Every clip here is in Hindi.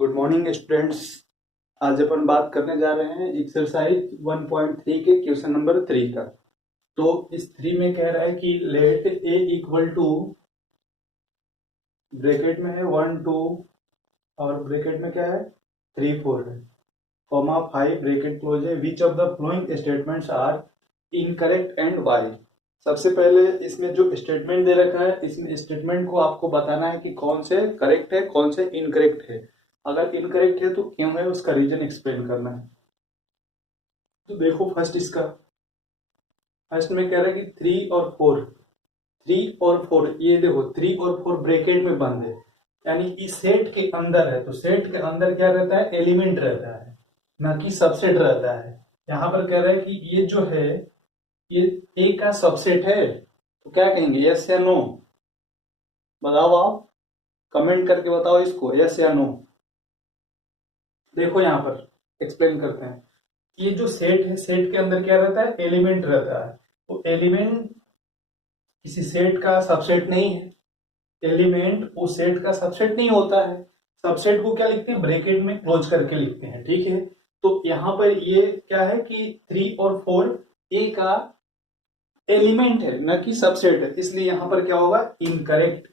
Good morning students. आज अपन बात करने जा रहे हैं एक्सरसाइज 1.3 के क्वेश्चन नंबर 3 का। तो इस 3 में कह रहा है कि let A equal to, bracket में है 1 2 और ब्रैकेट में क्या है 3 4 है, कॉमा 5 ब्रैकेट क्लोज है। Which of the following statements are incorrect and why. सबसे पहले इसमें जो स्टेटमेंट दे रखा है, इसमें स्टेटमेंट को आपको बताना है कि कौन से करेक्ट है कौन से इनकरेक्ट है। अगर इनकरेक्ट है तो क्यों है, उसका रीजन एक्सप्लेन करना है। तो देखो फर्स्ट में कह रहा है कि 3 और 4 ये देखो 3 और 4 ब्रैकेट में बंद है, यानी कि सेट के अंदर है। तो सेट के अंदर क्या रहता है, एलिमेंट रहता है, ना कि सबसेट रहता है। यहां पर कह रहा है कि ये जो है ये ए का सबसेट है। तो क्या कहेंगे, यस या नो? बताओ, आप कमेंट करके बताओ इसको, यस या नो। देखो यहां पर एक्सप्लेन करते हैं। ये जो सेट है, सेट के अंदर क्या रहता है, एलिमेंट रहता है। तो एलिमेंट किसी सेट का सबसेट नहीं है, एलिमेंट उस सेट का सबसेट नहीं होता है। सबसेट को क्या लिखते हैं, ब्रैकेट में क्लोज करके लिखते हैं, ठीक है। तो यहां पर ये क्या है कि 3 और 4 ए का एलिमेंट है, न कि सबसेट है, इसलिए यहां पर क्या होगा, इनकरेक्ट।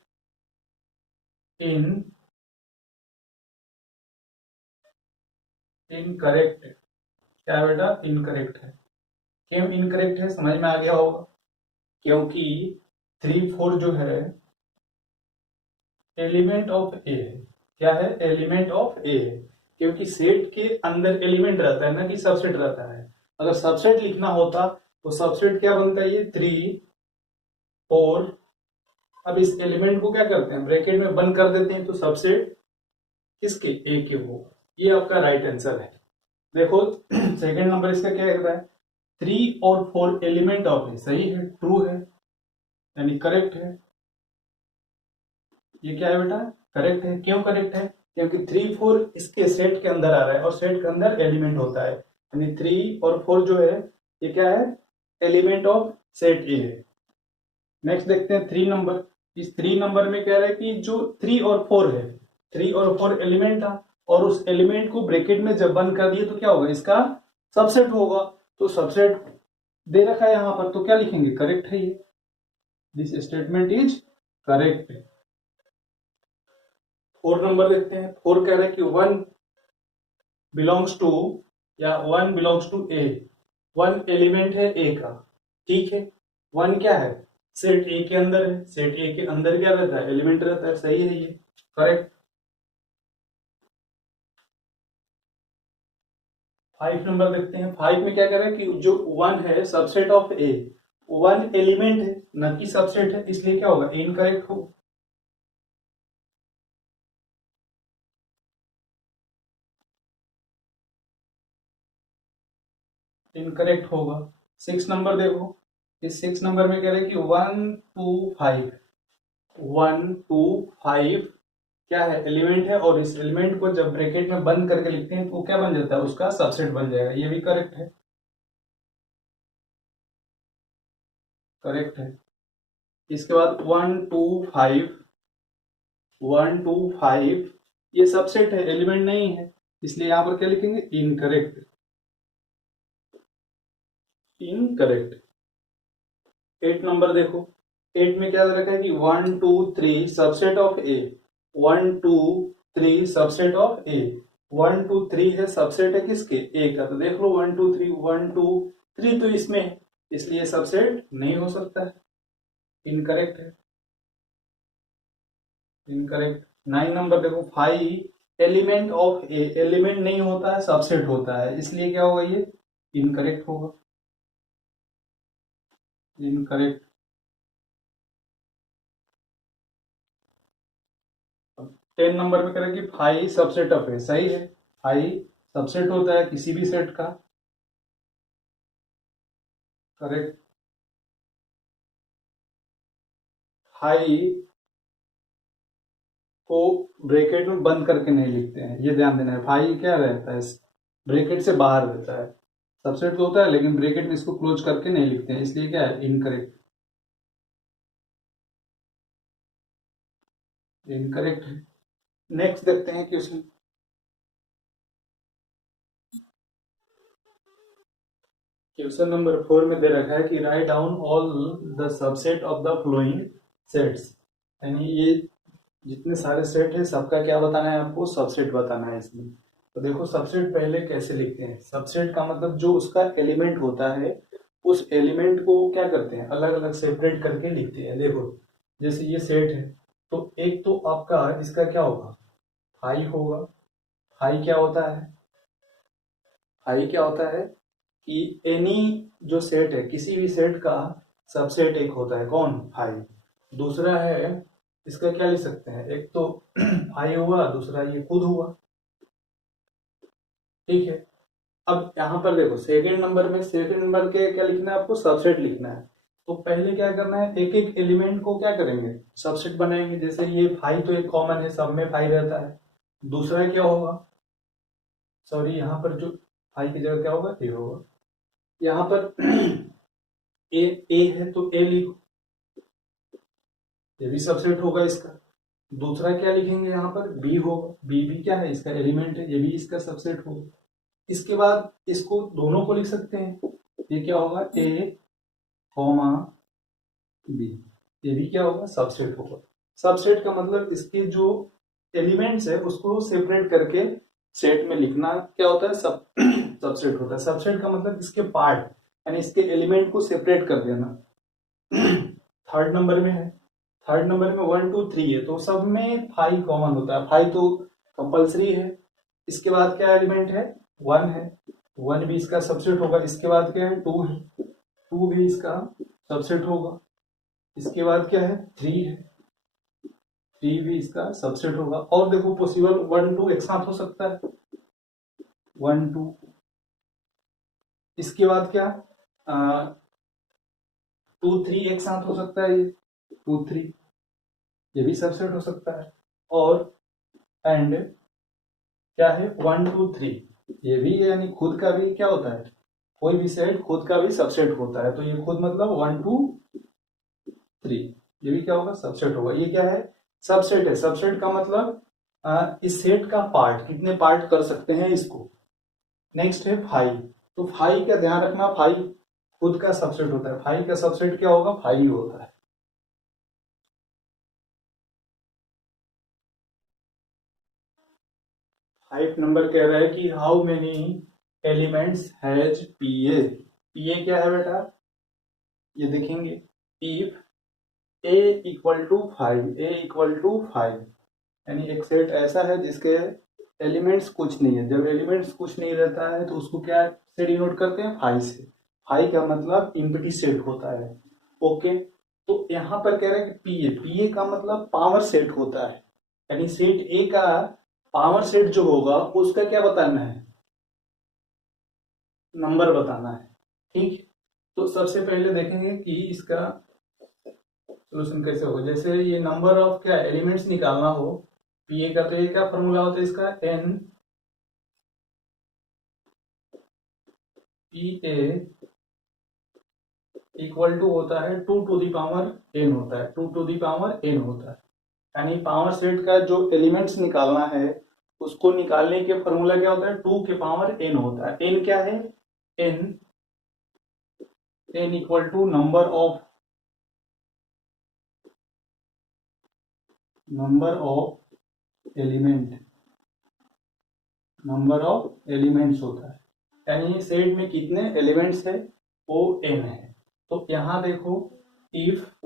इनकरेक्ट क्या है बेटा, इनकरेक्ट है। क्यों इनकरेक्ट है, समझ में आ गया होगा। क्योंकि 3 4 जो है एलिमेंट ऑफ ए है। क्या है, एलिमेंट ऑफ ए है। क्योंकि सेट के अंदर एलिमेंट रहता है, ना कि सबसेट रहता है। अगर सबसेट लिखना होता तो सबसेट क्या बनता है, ये 3 4। अब इस एलिमेंट को क्या करते हैं, ब्रैकेट में बंद कर देते हैं, तो सबसेट किसके, ए के हो। ये आपका राइट आंसर है। देखो सेकंड नंबर इसका क्या कहता है, 3 और 4 एलिमेंट ऑफ है, सही है, ट्रू है, यानी करेक्ट है। ये क्या है बेटा, करेक्ट है। क्यों करेक्ट है, क्योंकि 3 4 इसके सेट के अंदर आ रहा है और सेट के अंदर एलिमेंट होता है, यानी 3 और 4 जो है ये क्या है, एलिमेंट ऑफ सेट ए है। नेक्स्ट देखते हैं 3 नंबर। इस 3 नंबर में कह रहा है कि जो 3 और 4 है, 3 और 4 एलिमेंट था, और उस एलिमेंट को ब्रैकेट में जब बंद कर दिए तो क्या होगा, इसका सबसेट होगा। तो सबसेट दे रखा है यहां पर, तो क्या लिखेंगे, करेक्ट है ये। This statement is correct. 4 number देखते हैं। 4 कह रहा है कि 1 बिलोंग्स टू, या 1 बिलोंग्स टू ए। 1 एलिमेंट है ए का, ठीक है। 1 क्या है, सेट ए के अंदर है। सेट ए के अंदर क्या रहता है, एलिमेंट रहता है, सही है ये, करेक्ट। 5 नंबर देखते हैं। 5 में क्या कह रहा है कि जो 1 है सबसेट ऑफ ए, 1 एलिमेंट है न कि सबसेट है, इसलिए क्या होगा, इनकरेक्ट हो। इनकरेक्ट होगा। 6 नंबर देखो। इस 6 नंबर में कह रहे हैं कि 1 2 5, 1 2 5 क्या है, एलिमेंट है, और इस एलिमेंट को जब ब्रैकेट में बंद करके लिखते हैं तो क्या बन जाता है, उसका सबसेट बन जाएगा। ये भी करेक्ट है, करेक्ट है। इसके बाद 1 2 5 ये सबसेट है, एलिमेंट नहीं है, इसलिए यहां पर क्या लिखेंगे, इनकरेक्ट। इनकरेक्ट। 8 नंबर देखो। 8 में क्या रखा है कि 1 2 3 subset of A. 1 2 3 subset of ए। 1 2 3 है, सबसेट है किसके, ए का। तो देख लो 1 2 3 तो इसमें है, इसलिए सबसेट नहीं हो सकता है, इनकरेक्ट है, इनकरेक्ट। 9 नंबर देखो। 5 एलिमेंट ऑफ ए, एलिमेंट नहीं होता है, सबसेट होता है, इसलिए क्या होगा, ये इनकरेक्ट होगा, इनकरेक्ट। 10 नंबर में करें कि 5 सबसेट ऑफ है, सही है, 5 सबसेट होता है किसी भी सेट का, करेक्ट। 5 को ब्रैकेट में बंद करके नहीं लिखते हैं, ये ध्यान देना है। 5 क्या रहता है, ब्रैकेट से बाहर रहता है, सबसेट तो होता है लेकिन ब्रैकेट में इसको क्लोज करके नहीं लिखते हैं, इसलिए क्या है, इनकरेक्ट। इनकरेक्ट है। नेक्स्ट देखते हैं क्वेश्चन। क्वेश्चन नंबर 4 में दे रखा है कि write down all the subset of the flowing sets, यानी ये जितने सारे सेट है सबका क्या बताना है, आपको सबसेट बताना है इसमें। तो देखो सबसेट पहले कैसे लिखते हैं। सबसेट का मतलब जो उसका एलिमेंट होता है उस एलिमेंट को क्या करते हैं, अलग अलग सेपरेट करके लिखते हैं। देखो जैसे ये सेट है तो एक तो आपका इसका क्या होगा, हाई होगा। हाई क्या होता है, हाई क्या होता है कि एनी जो सेट है किसी भी सेट का सबसेट एक होता है, कौन, हाई। दूसरा है इसका क्या लिख सकते हैं, एक तो हाई हुआ, दूसरा ये खुद हुआ, ठीक है। अब यहाँ पर देखो सेकंड नंबर में, सेकंड नंबर के क्या लिखना है आपको, सबसेट लिखना है। तो पहले क्या करना है, एक एक एलिमेंट को क्या करेंगे, सबसेट बनाएंगे। जैसे ये फाइव तो एक कॉमन है, सब में फाइव रहता है। दूसरा क्या होगा, सॉरी यहाँ पर जो फाइव की जगह क्या होगा, ए होगा। यहाँ पर ए है तो ए लिखो, ये भी सबसेट होगा इसका। दूसरा क्या लिखेंगे, यहाँ पर बी होगा, बी भी क्या है, इसका एलिमेंट है, ये भी इसका सबसेट होगा। इसके बाद इसको दोनों को लिख सकते हैं, ये क्या होगा, ए कॉमा बी, ये भी क्या होगा, सबसेट होगा। सबसेट का मतलब इसके जो एलिमेंट्स है उसको सेपरेट करके सेट में लिखना क्या होता है, सब सबसेट होता है। सबसेट का मतलब इसके पार्ट यानी इसके एलिमेंट को सेपरेट कर देना। थर्ड नंबर में है, थर्ड नंबर में वन टू थ्री है तो सब में फाइव कॉमन होता है, फाइव तो कंपल्सरी है। इसके बाद क्या एलिमेंट है, वन है, वन भी इसका सबसेट होगा। इसके बाद क्या है, टू है, टू भी इसका सबसेट होगा। इसके बाद क्या है, थ्री है, थ्री भी इसका सबसेट होगा। और देखो पॉसिबल वन टू एक साथ हो सकता है, वन टू। इसके बाद क्या, टू थ्री एक साथ हो सकता है, ये टू थ्री, ये भी सबसेट हो सकता है। और एंड क्या है, वन टू थ्री, ये भी यानी खुद का भी क्या होता है, कोई भी सेट खुद का भी सबसेट होता है। तो ये खुद मतलब वन टू थ्री, ये भी क्या होगा, सबसेट होगा। ये क्या है, सबसेट है। सबसेट का मतलब इस सेट का पार्ट, कितने पार्ट कर सकते हैं इसको। नेक्स्ट है फाइव, तो फाइव का ध्यान रखना, फाइव खुद का सबसेट होता है। फाइव का सबसेट क्या होगा, फाइव होता है। फाइव नंबर कह रहा है कि how many elements has PA. PA क्या है बेटा, ये देखेंगे, if A equal to five, A equal to five, यानी एक सेट ऐसा है जिसके एलिमेंट्स कुछ नहीं है। जब एलिमेंट्स कुछ नहीं रहता है तो उसको क्या से डिनोट करते हैं, फाइव से। फाइव का मतलब इम्प्टी सेट होता है, ओके। तो यहाँ पर कह रहे हैं कि पीए, पीए का मतलब पावर सेट होता है, यानी सेट ए का पावर सेट जो होगा उसका क्या बताना है, नंबर बताना है, ठीक। तो सबसे पहले देखेंगे कि इसका सोल्यूशन कैसे होगा। जैसे ये नंबर ऑफ क्या एलिमेंट्स निकालना हो पीए का, तो ये क्या फॉर्मूला होता है इसका, N P A equal to होता है two to the power N होता है, two to the power N होता है। यानी पावर सेट का जो एलिमेंट्स निकालना है उसको निकालने के फॉर्मूला क्या होता है, टू के पावर एन होता है। एन क्या है, N N equal to number of element, number of elements होता है, यानी सेट में कितने एलिमेंट्स है वो एन है। तो यहां देखो इफ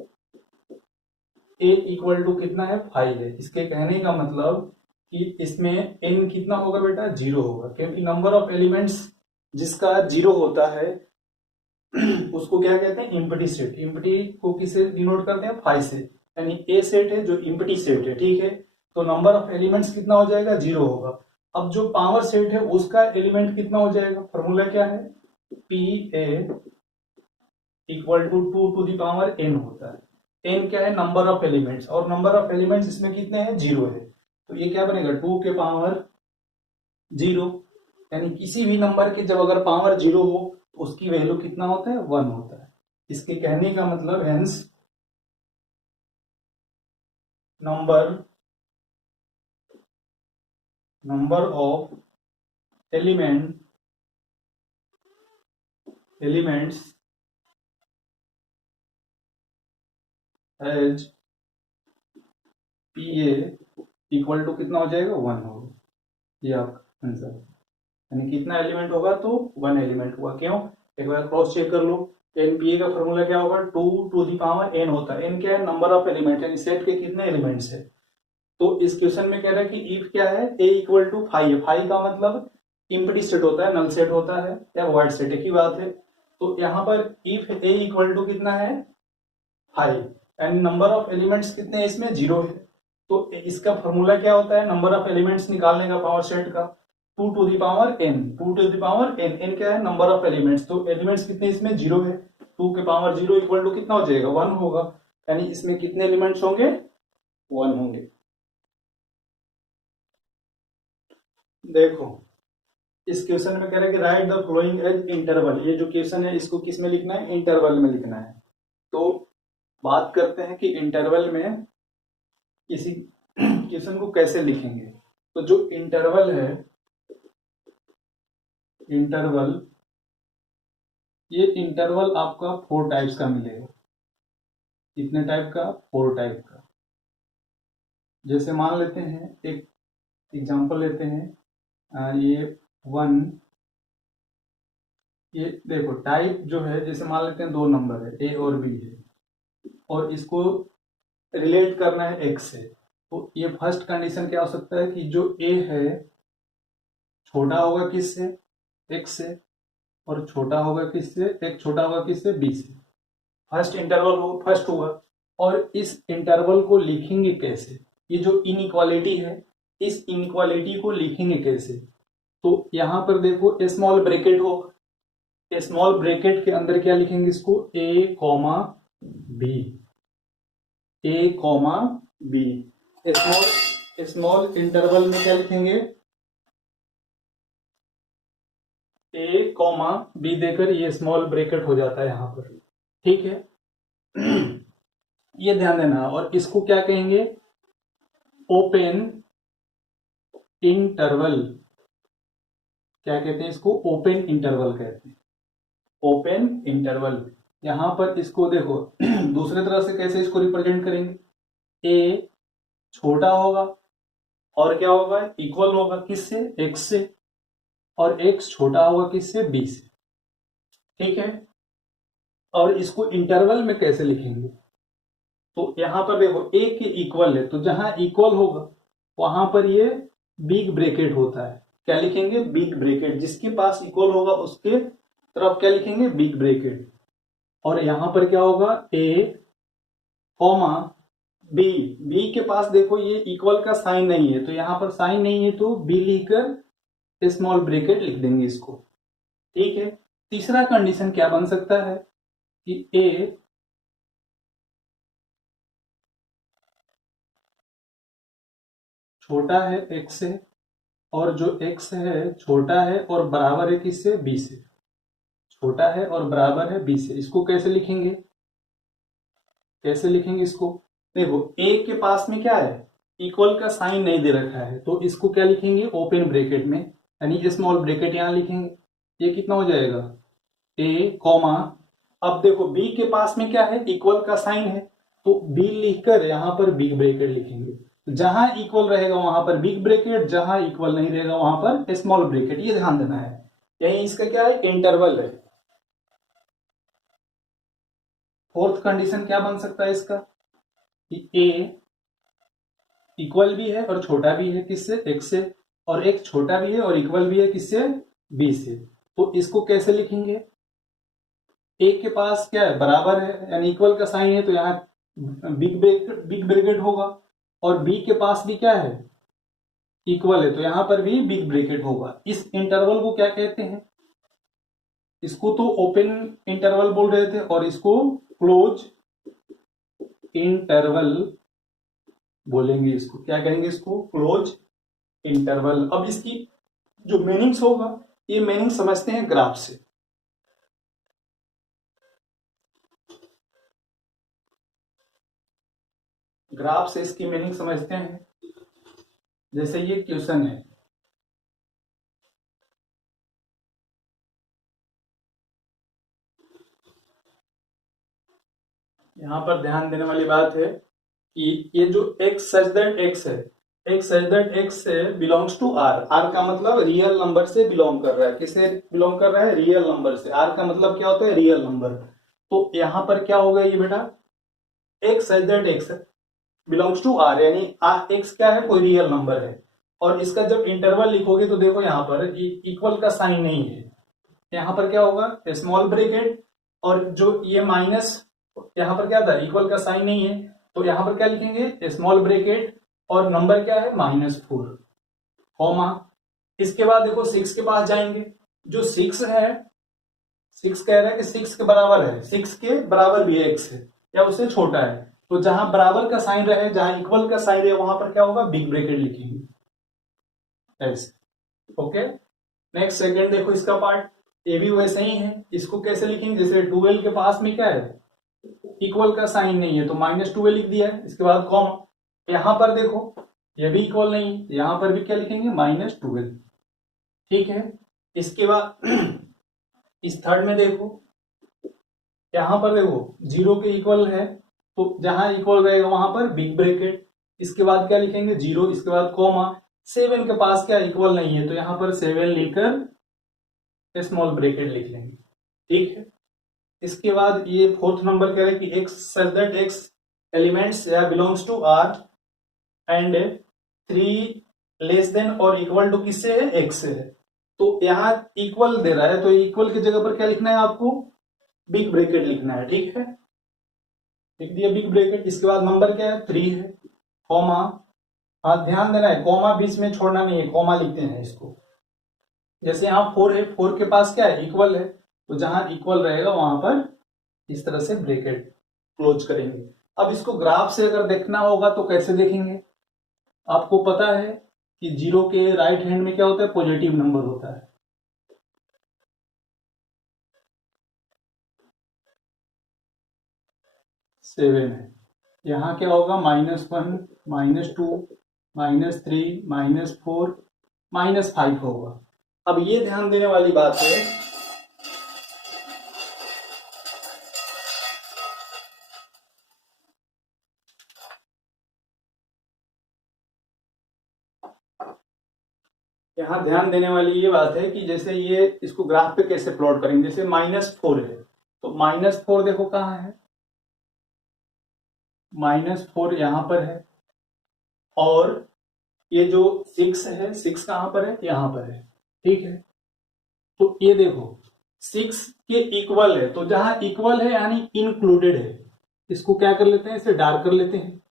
ए इक्वल टू कितना है, फाइव है। इसके कहने का मतलब कि इसमें एन कितना होगा बेटा, जीरो होगा, क्योंकि नंबर ऑफ एलिमेंट्स जिसका जीरो होता है उसको क्या कहते हैं, इम्पटी सेट। इम्पटी को किससे डिनोट करते हैं, फाइव से, यानी ए सेट है जो इम्पटी सेट है, ठीक है। तो नंबर ऑफ एलिमेंट्स कितना हो जाएगा, जीरो होगा। अब जो पावर सेट है उसका एलिमेंट कितना हो जाएगा, फॉर्मूला क्या है, P A equal to two to the power N होता है। एन क्या है, नंबर ऑफ एलिमेंट्स, और नंबर ऑफ एलिमेंट्स इसमें कितने हैं, जीरो है। तो ये क्या बनेगा, टू के पावर जीरो, यानी किसी भी नंबर के जब अगर पावर जीरो हो तो उसकी वैल्यू कितना होता है, वन होता है। इसके कहने का मतलब hence number number of element elements as P A equal to कितना हो जाएगा, 1 होगा। ये आपका आंसर, यानी कितना एलिमेंट होगा तो 1 एलिमेंट हुआ। क्यों, एक बार क्रॉस चेक कर लो। एनपीए का फॉर्मूला क्या होगा, 2 टू द पावर n होता है। n क्या है, नंबर ऑफ एलिमेंट, यानी सेट के कितने एलिमेंट्स है। तो इस क्वेश्चन में कह रहा है कि इफ क्या है, a इक्वल टू 5। 5 का मतलब इम्प्टी सेट होता है, नल सेट होता है या वॉइड सेट, एक ही बात है। तो यहाँ पर इफ a इक्वल टू कितना है, 5, एंड नंबर ऑफ एलिमेंट्स कितने हैं इसमें, 0 है। तो इसका फॉर्मूला क्या होता है, नंबर ऑफ एलिमेंट्स निकालने का पावर सेट का, 2 to the power n। 2 to the power n, n क्या है, नंबर ऑफ एलिमेंट्स। तो एलिमेंट्स कितने इसमें, 0 है। 2 के पावर 0 इक्वल टू कितना हो जाएगा, 1 होगा। यानी इसमें कितने एलिमेंट्स होंगे, 1 होंगे। देखो इस क्वेश्चन में कह रहा है कि write the following as interval. ये जो क्वेश्चन है इसको किस में लिखना है, इंटरवल में लिखना है। तो बात करते हैं कि इंटरवल में किसी क्वेश्चन को कैसे लिखेंगे। तो जो इंटरवल है, इंटरवल, ये इंटरवल आपका 4 टाइप्स का मिलेगा। कितने टाइप का, 4 टाइप का। जैसे मान लेते हैं, एक एग्जांपल लेते हैं, ये 1, ये देखो टाइप जो है, जैसे मान लेते हैं 2 नंबर है, ए और बी है, और इसको रिलेट करना है एक्स से। तो ये फर्स्ट कंडीशन क्या हो सकता है कि जो ए है छोटा होगा किससे, एक्स से, और छोटा होगा किससे, एक छोटा होगा किससे, बी से। फर्स्ट इंटरवल हो, फर्स्ट हुआ। और इस इंटरवल को लिखेंगे कैसे, ये जो इनइक्वालिटी है, इस इनइक्वालिटी को लिखेंगे कैसे। तो यहां पर देखो स्मॉल ब्रैकेट होगा, स्मॉल ब्रैकेट के अंदर क्या लिखेंगे इसको, A comma B, A comma B. Small small interval में क्या लिखेंगे, ए कॉमा बी देकर ये स्मॉल ब्रैकेट हो जाता है यहां पर, ठीक है। ये ध्यान देना। और इसको क्या कहेंगे, ओपन इंटरवल। क्या कहते हैं इसको, ओपन इंटरवल कहते हैं, ओपन इंटरवल। यहां पर इसको देखो दूसरे तरह से कैसे इसको रिप्रेजेंट करेंगे, ए छोटा होगा और क्या होगा, इक्वल होगा किससे, एक्स से, और एक्स छोटा होगा किससे, बी से, ठीक है। और इसको इंटरवल में कैसे लिखेंगे, तो यहां पर देखो ए के इक्वल है, तो जहां इक्वल होगा वहां पर ये बिग ब्रैकेट होता है। क्या लिखेंगे, बिग ब्रैकेट। जिसके पास इक्वल होगा उसके तरफ क्या लिखेंगे, बिग ब्रैकेट। और यहां पर क्या होगा, ए कॉमा बी। बी के पास देखो ये इक्वल का साइन नहीं है, तो यहां पर साइन नहीं है तो बी लिखकर स्मॉल ब्रैकेट लिख देंगे इसको, ठीक है। तीसरा कंडीशन क्या बन सकता है कि ए छोटा है एक्स से, और जो एक्स है छोटा है और बराबर है किससे, बी से। छोटा है और बराबर है बी से, इसको कैसे लिखेंगे, कैसे लिखेंगे इसको। देखो ए के पास में क्या है, इक्वल का साइन नहीं दे रखा है, तो इसको क्या लिखेंगे, ओपन ब्रैकेट में, यानी स्मॉल ब्रैकेट यहां लिखेंगे। ये कितना हो जाएगा, ए कॉमा, अब देखो बी के पास में क्या है, इक्वल का साइन है, तो बी लिखकर यहां पर बिग ब्रैकेट लिखेंगे। जहां इक्वल रहेगा वहां पर बिग ब्रैकेट, जहां इक्वल नहीं रहेगा वहां पर स्मॉल ब्रैकेट, ये ध्यान देना है। यही इसका क्या है, इंटरवल है। फोर्थ कंडीशन क्या बन सकता है इसका, कि ए इक्वल भी है और छोटा भी है किससे, एक्स से, और एक छोटा भी है और इक्वल भी है किससे, बी से। तो इसको कैसे लिखेंगे, ए के पास क्या है, बराबर है यानी इक्वल का साइन है, तो यहाँ बिग ब्रैकेट होगा। और बी के पास भी क्या है, इक्वल है, तो यहां पर भी बिग ब्रैकेट होगा। इस इंटरवल को क्या कहते हैं, इसको तो ओपन इंटरवल बोल रहे थे, और इसको क्लोज इंटरवल बोलेंगे। इसको क्या कहेंगे, इसको क्लोज इंटरवल। अब इसकी जो मीनिंग्स होगा, ये मीनिंग समझते हैं ग्राफ से। ग्राफ से इसकी मीनिंग समझते हैं। जैसे ये क्वेश्चन है, यहाँ पर ध्यान देने वाली बात है कि ये जो x सच दैट x है, x such that x belongs to r। r का मतलब रियल नंबर से बिलोंग कर रहा है। किससे बिलोंग कर रहा है? रियल नंबर से। r का मतलब क्या होता है? Real number. तो यहाँ पर क्या होगा ये बेटा, x such that x belongs to r, यानी x क्या है? कोई रियल नंबर है। और इसका जब इंटरवल लिखोगे तो देखो यहाँ पर इक्वल का साइन नहीं है, यहाँ पर क्या होगा? Small bracket. और जो ये माइनस, यहाँ पर क्या था? इक्वल का साइन नहीं है, तो यहाँ पर क्या लिखेंगे? स्मॉल ब्रैकेट और नंबर क्या है? -4 कॉमा। इसके बाद देखो 6 के पास जाएंगे। जो 6 है, 6 कह रहा है कि 6 के बराबर है, 6 के बराबर भी x है या उससे छोटा है। तो जहां बराबर का साइन रहे, जहां इक्वल का साइन रहे, वहां पर क्या होगा? बिग ब्रैकेट लिखेंगे ऐसे। ओके, नेक्स्ट सेकंड देखो इसका पार्ट, ये भी वैसे ही है। इसको कैसे लिखेंगे? जैसे 12 के पास में क्या है? इक्वल का साइन नहीं है, तो -12 लिख दिया है। इसके बाद कॉमा। यहां पर देखो ये भी इक्वल नहीं है, यहां पर भी क्या लिखेंगे? -12। ठीक है। इसके बाद इस थर्ड में देखो, यहां पर देखो 0 के इक्वल है, तो जहां इक्वल रहेगा वहां पर बिग ब्रैकेट। इसके बाद क्या लिखेंगे? 0, इसके बाद कॉमा। 7 के पास क्या इक्वल नहीं है, तो यहां पर 7 लिखकर स्मॉल ब्रैकेट लिख लेंगे। ठीक है। इसके बाद ये फोर्थ नंबर कह रहे कि x such that x elements या belongs to r and 3 less than और इक्वल टू किससे है? x से है। तो यहाँ इक्वल दे रहा है, तो इक्वल की जगह पर क्या लिखना है आपको? बिग ब्रैकेट लिखना है। ठीक है, लिख दिया बिग ब्रैकेट। इसके बाद नंबर क्या है? 3 है, कॉमा। हाँ, ध्यान देना है, कॉमा बीच में छोड़ना नहीं है, कॉमा लिखते हैं इसको। जैसे यहाँ 4 है, 4 के पास क्या है? इक्वल है, तो जहां इक्वल रहेगा वहां पर इस तरह से ब्रैकेट क्लोज करेंगे। अब इसको ग्राफ से अगर देखना होगा तो कैसे देखेंगे? आपको पता है कि 0 के राइट हैंड में क्या होता है? पॉजिटिव नंबर होता है। -7 है, यहां क्या होगा? -1, -2, -3, -4, -5 होगा। अब ये ध्यान देने वाली बात है, यहाँ ध्यान देने वाली ये बात है कि जैसे ये इसको ग्राफ पे कैसे प्लॉट करेंगे। जैसे -4 है, तो -4 देखो कहाँ है? -4 यहां पर है, और ये जो 6 है, 6 कहां पर है? यहां पर है। ठीक है, तो ये देखो 6 के इक्वल है, तो जहां इक्वल है यानी इंक्लूडेड है, इसको क्या कर लेते हैं? इसे डार्क कर लेते हैं।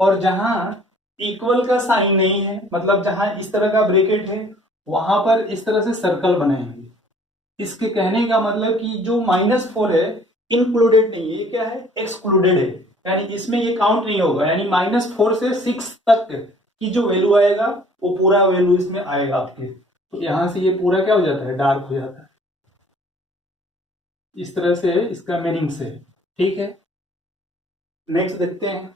और जहां इक्वल का साइन नहीं है, मतलब जहां इस तरह का ब्रैकेट है, वहां पर इस तरह से सर्कल बनाएंगे। इसके कहने का मतलब कि जो -4 है इंक्लूडेड नहीं है, ये क्या है? एक्सक्लूडेड है, यानी इसमें ये काउंट नहीं होगा। यानी -4 से 6 तक की जो वैल्यू आएगा वो पूरा वैल्यू इसमें आएगा आपके। तो यहां से ये पूरा क्या हो जाता है? डार्क हो जाता है। इस तरह से इसका मीनिंग से। ठीक है, नेक्स्ट देखते हैं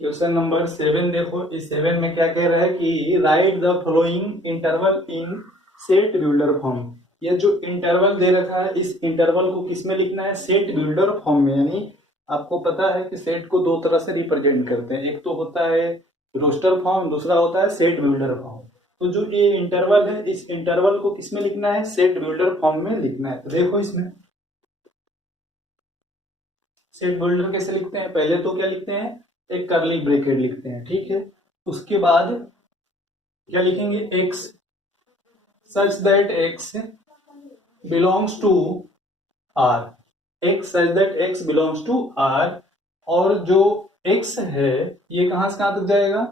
क्वेश्चन नंबर 7। देखो इस 7 में क्या कह रहा है कि write the following interval in set builder form. ये जो इंटरवल दे रखा है, इस इंटरवल को किस में लिखना है? सेट बिल्डर फॉर्म में। यानी आपको पता है कि सेट को दो तरह से रिप्रेजेंट करते हैं, एक तो होता है रोस्टर फॉर्म, दूसरा होता है सेट बिल्डर फॉर्म। तो जो ये इंटरवल है, इस इंटरवल को किस में लिखना है? सेट बिल्डर फॉर्म में लिखना है। तो देखो इसमें सेट बिल्डर कैसे लिखते हैं? पहले तो क्या लिखते हैं? एक करली ब्रैकेट लिखते हैं। ठीक है, उसके बाद क्या लिखेंगे? x such that x belongs to r, x such that x belongs to r। और जो x है ये कहां से कहां तक जाएगा?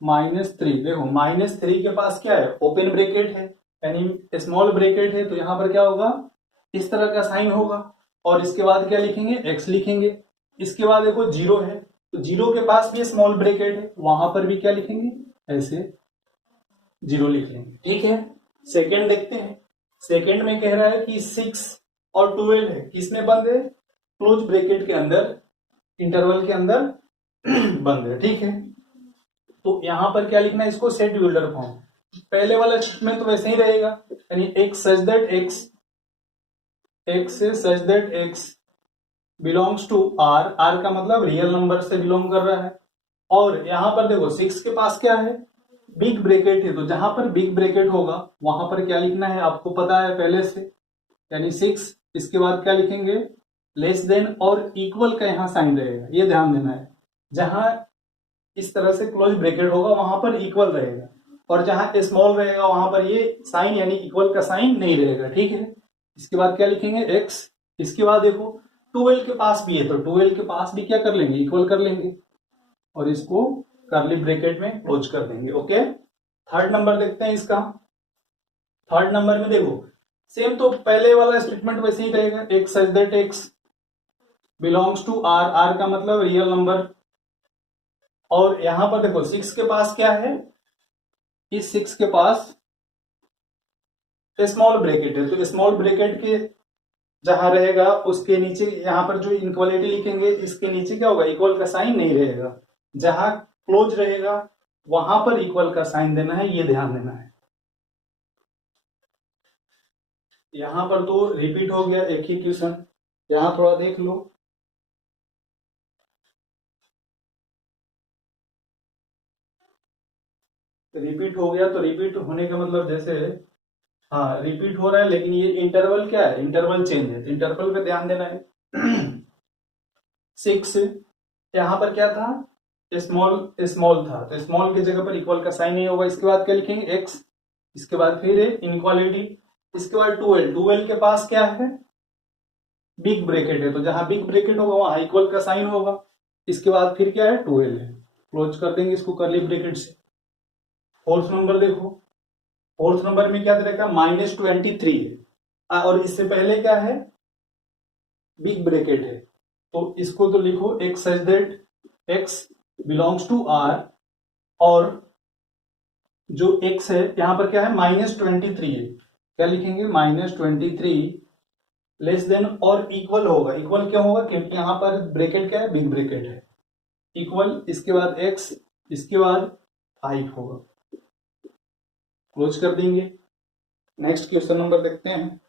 -3। देखो -3 के पास क्या है? ओपन ब्रैकेट है, यानी स्मॉल ब्रैकेट है, तो यहां पर क्या होगा? इस तरह का साइन होगा। और इसके बाद क्या लिखेंगे? x लिखेंगे। इसके बाद देखो 0 है, तो 0 के पास भी स्मॉल ब्रैकेट है, वहां पर भी क्या लिखेंगे? ऐसे 0 लिख लेंगे। ठीक है, सेकंड देखते हैं। सेकंड में कह रहा है कि 6 और 12 है, किसमें बंद है? क्लोज ब्रैकेट के अंदर, इंटरवल के अंदर बंद है। ठीक है, तो यहां पर क्या लिखना है? इसको सेट बिल्डर फॉर्म। पहले वाला में तो वैसे ही रहेगा, यानी x such that x x such that x belongs to r, r का मतलब रियल नंबर से बिलोंग कर रहा है। और यहां पर देखो 6 के पास क्या है, बिग ब्रैकेट है, तो जहां पर बिग ब्रैकेट होगा वहां पर क्या लिखना है आपको पता है पहले से, यानी 6, इसके बाद क्या लिखेंगे, लेस देन और इक्वल का यहां साइन रहेगा, ये ध्यान देना है। जहां इस तरह से क्लोज ब्रैकेट होगा वहां पर इक्वल रहेगा, और जहां स्मॉल रहेगा वहां पर ये साइन यानी इक्वल का साइन नहीं रहेगा, ठीक है। इसके बाद क्या लिखेंगे x, इसके बाद देखो 12 के पास भी है, तो 12 के पास भी क्या कर लेंगे, इक्वल कर लेंगे, और इसको कर्ली ब्रैकेट में क्लोज कर देंगे। ओके, थर्ड नंबर देखते हैं इसका। थर्ड नंबर में देखो सेम तो पहले वाला स्टेटमेंट वैसे ही रहेगा, x such that x belongs to r, r का मतलब रियल नंबर। और यहां पर देखो 6 के पास क्या है, इस 6 के पास स्मॉल ब्रैकेट है, तो स्मॉल ब्रैकेट के जहां रहेगा उसके नीचे यहां पर जो इनक्वालिटी लिखेंगे इसके नीचे क्या होगा, इक्वल का साइन नहीं रहेगा, जहां क्लोज रहेगा वहां पर इक्वल का साइन देना है, ये ध्यान देना है। यहां पर तो रिपीट हो गया एक ही क्वेश्चन, यहां थोड़ा देख लो। रिपीट हो गया, तो रिपीट होने का मतलब जैसे, हाँ रिपीट हो रहा है, लेकिन ये इंटरवल क्या है, इंटरवल चेंज है, तो इंटरवल पे ध्यान देना है। 6 यहां पर क्या था, स्मॉल स्मॉल था, तो स्मॉल की जगह पर इक्वल का साइन नहीं होगा। इसके बाद क्या लिखेंगे, x, इसके बाद फिर इनक्वालिटी, इसके बाद 12, 12 के पास क्या है, बिग ब्रैकेट है, तो जहां बिग ब्रैकेट होगा वहां इक्वल का साइन होगा। इसके बाद फिर क्या है, 12 है, क्लोज कर देंगे इसको कर्ली ब्रैकेट से। फोर्थ नंबर देखो, फोर्थ नंबर में क्या दे रखा है, -23 है, और इससे पहले क्या है, बिग ब्रैकेट है, तो इसको तो लिखो x such that x belongs to r, और जो x है यहां पर क्या है, -23 है, क्या लिखेंगे, -23 लेस देन और इक्वल होगा, इक्वल क्या होगा क्योंकि यहां पर ब्रैकेट क्या है, बिग ब्रैकेट है, इक्वल, इसके बाद x, इसके बाद 5 होगा, क्लोज कर देंगे। नेक्स्ट क्वेश्चन नंबर देखते हैं।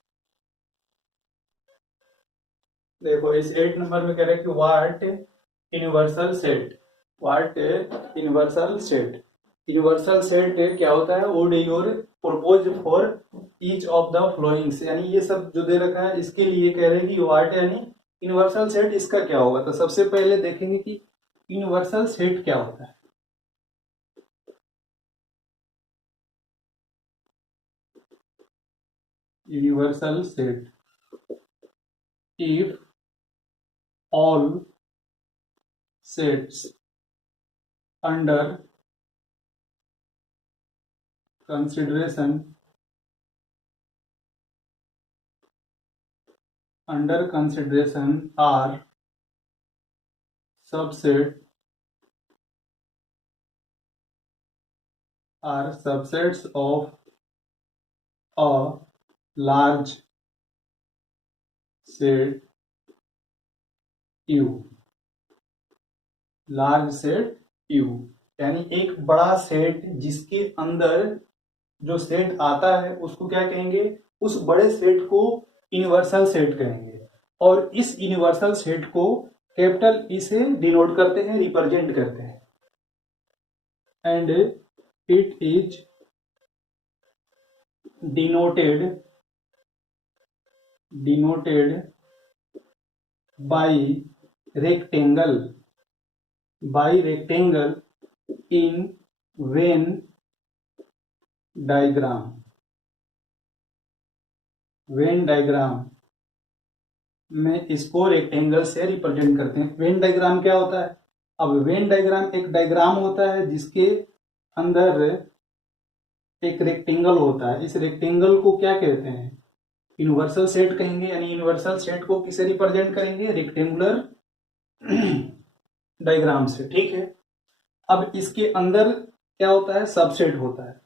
देखो इस 8 नंबर में कह रहे हैं कि what universal set, what universal set, universal set क्या होता है, would your propose for each of the followings, यानी ये सब जो दे रखा है इसके लिए कह रहे हैं कि व्हाट यानी यूनिवर्सल सेट इसका क्या होगा। तो सबसे पहले देखेंगे कि यूनिवर्सल सेट क्या होता है। Universal set, if all sets under consideration are subsets of a large set U, large set U यानी एक बड़ा सेट जिसके अंदर जो सेट आता है उसको क्या कहेंगे, उस बड़े सेट को यूनिवर्सल सेट कहेंगे, और इस यूनिवर्सल सेट को कैपिटल ई से डिनोट करते हैं, रिप्रेजेंट करते हैं, and it is denoted by rectangle in Venn diagram। Venn diagram में इसको रेक्टेंगल से रिप्रेजेंट करते हैं। वेन डायग्राम क्या होता है, अब वेन डायग्राम एक डायग्राम होता है जिसके अंदर एक रेक्टेंगल होता है, इस रेक्टेंगल को क्या कहते हैं, यूनिवर्सल सेट कहेंगे, यानी यूनिवर्सल सेट को किसे रिप्रेजेंट करेंगे, रेक्टेंगुलर डायग्राम से, ठीक है। अब इसके अंदर क्या होता है, सबसेट होता है,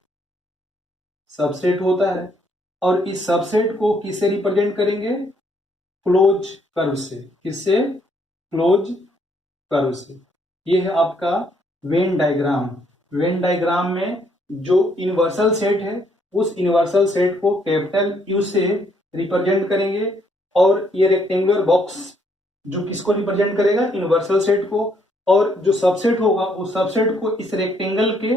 सबसेट होता है, और इस सबसेट को किससे रिप्रेजेंट करेंगे, क्लोज कर्व से, किससे, क्लोज कर्व से। ये है आपका वेन डायग्राम। वेन डायग्राम में जो यूनिवर्सल सेट है उस यूनिवर्सल सेट को कैपिटल यू से रिप्रेजेंट करेंगे, और ये रेक्टेंगुलर बॉक्स जो किसको रिप्रेजेंट करेगा, यूनिवर्सल सेट को, और जो सबसेट होगा वो सबसेट को इस रेक्टेंगल के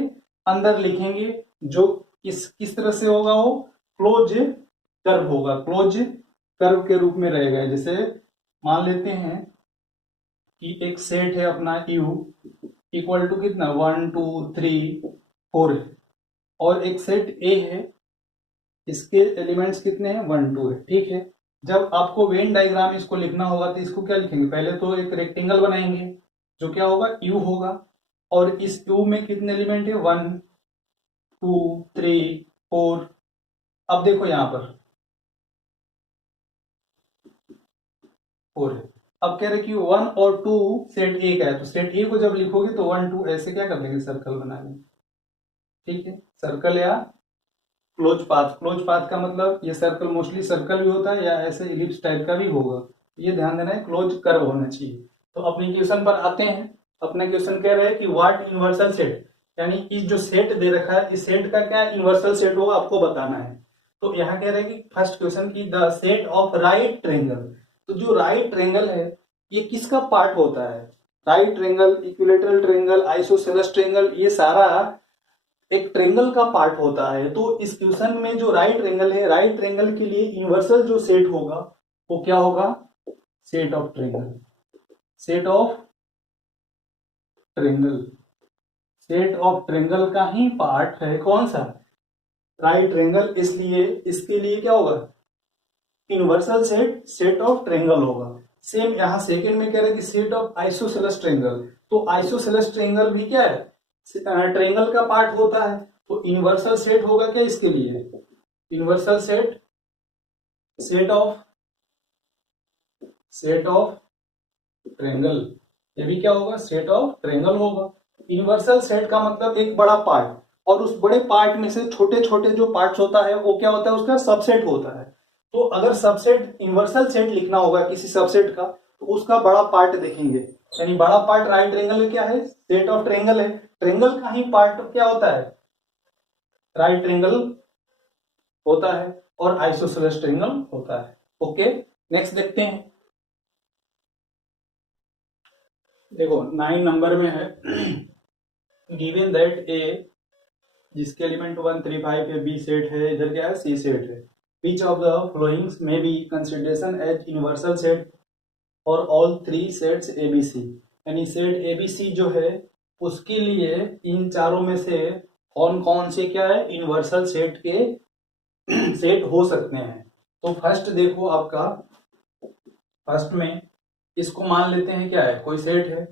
अंदर लिखेंगे, जो किस तरह से होगा, वो क्लोज कर्व होगा, क्लोज कर्व के रूप में रहेगा। जैसे मान लेते हैं कि एक सेट है अपना U इक्वल टू कितना 1 2 3 4 है, और एक सेट A है, इसके एलिमेंट्स कितने हैं 1 2 है, ठीक है। जब आपको वेन डायग्राम इसको लिखना होगा तो इसको क्या लिखेंगे, पहले तो एक रेक्टेंगल बनाएंगे जो क्या होगा U होगा, और इस U में कितने एलिमेंट है 1 2 3 4। अब देखो यहां पर 4 है। अब कह रहे कि 1 और 2 सेट ए का है, तो सेट ए को जब लिखोगे तो 1 2 ऐसे क्या कर देंगे, सर्कल बना लेंगे, ठीक है। सर्कल या क्लोज पाथ, क्लोज पाथ का मतलब ये सर्कल मोस्टली सर्कल भी होता है या ऐसे इलिप्स टाइप का भी होगा, ये ध्यान देना है, क्लोज कर्व होना चाहिए। तो अपने क्वेश्चन पर आते हैं। अपना क्वेश्चन कह रहे हैं कि व्हाट यूनिवर्सल सेट, यानी इस जो सेट दे रखा है इस सेट का क्या यूनिवर्सल सेट होगा आपको बताना है। तो यहाँ कह रहे हैं कि फर्स्ट क्वेश्चन की the set of right triangle, तो जो राइट ट्रायंगल है ये किसका पार्ट होता है, right triangle, equilateral triangle, isosceles triangle, ये सारा एक ट्रायंगल का पार्ट होता है। तो इस क्वेश्चन में जो राइट ट्रायंगल है, राइट ट्रायंगल के लिए यूनिवर्सल जो सेट होगा वो क्या होगा, set of triangle, set of triangle, set of triangle का ही पार्ट है कौन सा, राइट ट्रायंगल, इसलिए इसके लिए क्या होगा, universal set, set of triangle होगा। सेम यहां सेकंड में कह रहे हैं कि सेट ऑफ आइसोसेलेस ट्रायंगल, तो आइसोसेलेस ट्रायंगल भी क्या है, ट्रायंगल का पार्ट होता है। तो यूनिवर्सल सेट होगा क्या इसके लिए, universal set, set of triangle, ये भी क्या होगा, सेट ऑफ ट्रायंगल होगा। यूनिवर्सल सेट का मतलब एक बड़ा पार्ट, और उस बड़े पार्ट में से छोटे छोटे जो पार्ट्स होता है वो क्या होता है, उसका सबसेट होता है। तो अगर सबसेट यूनिवर्सल सेट लिखना होगा किसी सबसेट का, तो उसका बड़ा पार्ट देखेंगे, यानी बड़ा पार्ट राइट ट्रायंगल में क्या है, सेट ऑफ ट्रायंगल है, ट्रायंगल का ही पार्ट क्या होता है, राइट ट्रायंगल होता है, और आइसोसेलेस ट्रायंगल होता है। ओके, नेक्स्ट देखते हैं। देखो 9 नंबर में है गिवन दैट ए, जिसके एलिमेंट 1 3 5 है, बी सेट है, इधर क्या है सी सेट है, विच ऑफ द फ्लोइंग्स में be consideration as universal set और ऑल 3 सेट्स एबीसी, यानी सेट एबीसी जो है उसके लिए इन चारों में से कौन कौन से क्या है यूनिवर्सल सेट के सेट हो सकते हैं। तो फर्स्ट देखो आपका, फर्स्ट में इसको मान लेते हैं क्या है, कोई सेट है,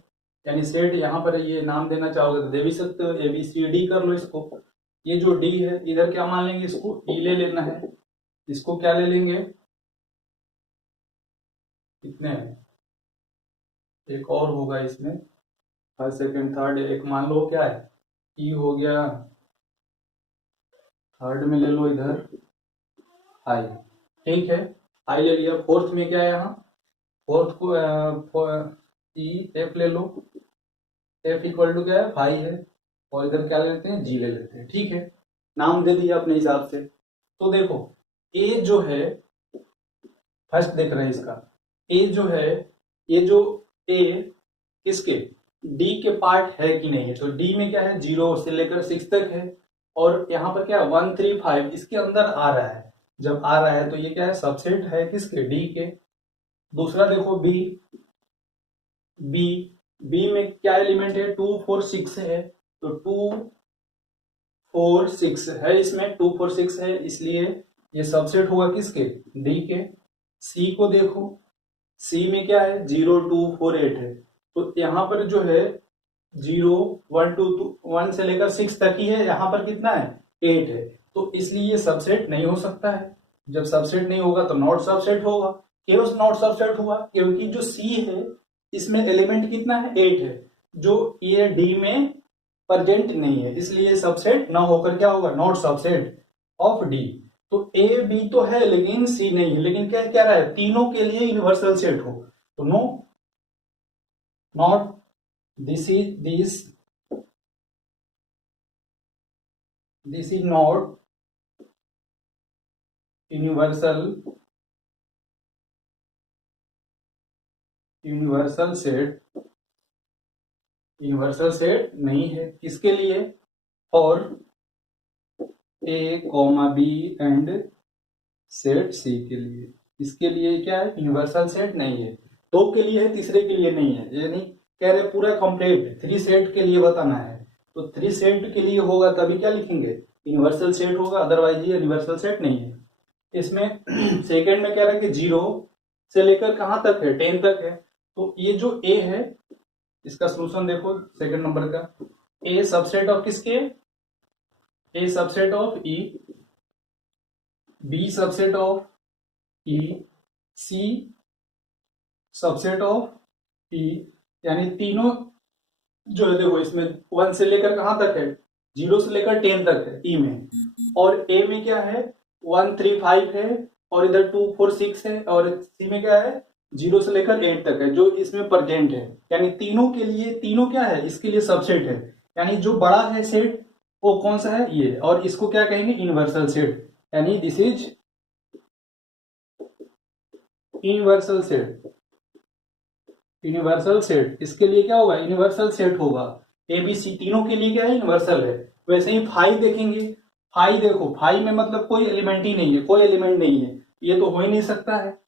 यानी सेट यहां पर ये नाम देना चाहोगे तो दे भी सकते हो, ए बी सी डी कर लो इसको। ये जो डी है इधर क्या मान लेंगे, इसको ई ले लेना है, इसको क्या ले लेंगे, कितने हैं, एक और होगा इसमें, फर्स्ट सेकंड थर्ड, एक मान लो क्या है ई हो गया, थर्ड में ले लो इधर आई, ठीक है, आई ले लिया। फोर्थ में क्या है यहाँ, फोर्थ को ई एफ ले लो, एफ इक्वल टू क्या है फाइव है, और इधर क्या ले लेते हैं जी ले लेते हैं, ठीक है, नाम दे दिया अपने हिसाब से। तो देखो ए जो है, फर्स्ट देख रहे हैं इसका, ए जो है, ये जो ए किसके, डी के पार्ट है कि नहीं है, तो डी में क्या है 0 से लेकर 6 तक है, और यहाँ पर क्या 1 3 5 इसके अंदर आ रहा है, जब आ रहा है तो ये क्या है सबसेट है किसके, डी के। दूसरा देखो बी, बी बी में क्या एलिमेंट है 2 4 6 है, तो 2 4 6 है, इसमें 2 4 6 है, इसलिए ये सबसेट होगा किसके, डी के। सी को देखो, सी में क्या है 0 2 4 8 है, तो यहाँ पर जो है 0 1 2 1 से लेकर 6 तक ही है, यहाँ पर कितना है 8 है, तो इसलिए ये सबसेट नहीं हो सकता है। जब सबसेट नहीं होगा तो नॉट सबसेट होगा, क्यों नॉट सबसेट हुआ, क्योंकि जो सी है इसमें एलिमेंट कितना है 8 है, जो ये डी में प्रेजेंट नहीं है, इसलिए सबसेट ना होकर क्या होगा, नॉट सबसेट ऑफ डी। तो ए बी तो है लेकिन सी नहीं है, लेकिन क्या क्या रहा है तीनों के लिए यूनिवर्सल सेट हो, तो no, not this is this is not universal universal set नहीं है। किसके लिए? और A comma B and set C के लिए। इसके लिए क्या है? यूनिवर्सल सेट नहीं है। दो के लिए है, तीसरे के लिए नहीं है। यानी कह रहे पूरा कंप्लीट 3 सेट के लिए बताना है, तो 3 सेट के लिए होगा तभी क्या लिखेंगे? यूनिवर्सल सेट होगा, अदरवाइज ये यूनिवर्सल सेट नहीं है। इसमें सेकंड में कह रहा है कि 0 से लेकर कहां तक है? 10 तक है। तो ये जो ए है, इसका सोल्यूशन देखो सेकंड नंबर का। ए सबसेट ऑफ किसके? A subset of E, B subset of E, C subset of E. यानी तीनों जो है, देखो इसमें 1 से लेकर कहां तक है? 0 से लेकर 10 तक है ई में। और ए में क्या है? 1 3 5 है, और इधर 2 4 6 है, और सी में क्या है? 0 से लेकर 8 तक है, जो इसमें प्रेजेंट है। यानी तीनों के लिए, तीनों क्या है? इसके लिए सबसेट है। यानी जो बड़ा है सेट वो कौन सा है? ये। और इसको क्या कहेंगे? Universal set. यानी this is universal set. Universal set इसके लिए क्या होगा? यूनिवर्सल सेट होगा। ए बी सी तीनों के लिए क्या है? यूनिवर्सल है। वैसे ही फाइव देखेंगे, फाइव देखो, फाइव में मतलब कोई एलिमेंट ही नहीं है, कोई एलिमेंट नहीं है, ये तो हो ही नहीं सकता है।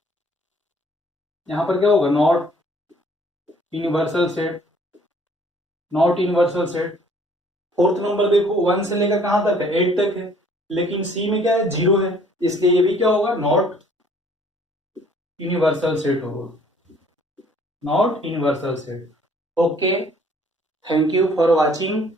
यहां पर क्या होगा? Not universal set, not universal set. Fourth number देखो, 1 से लेकर कहां तक है? 8 तक है, लेकिन सी में क्या है? 0 है, इसलिए ये भी क्या होगा? नॉट यूनिवर्सल सेट होगा, not universal set. Okay, thank you for watching.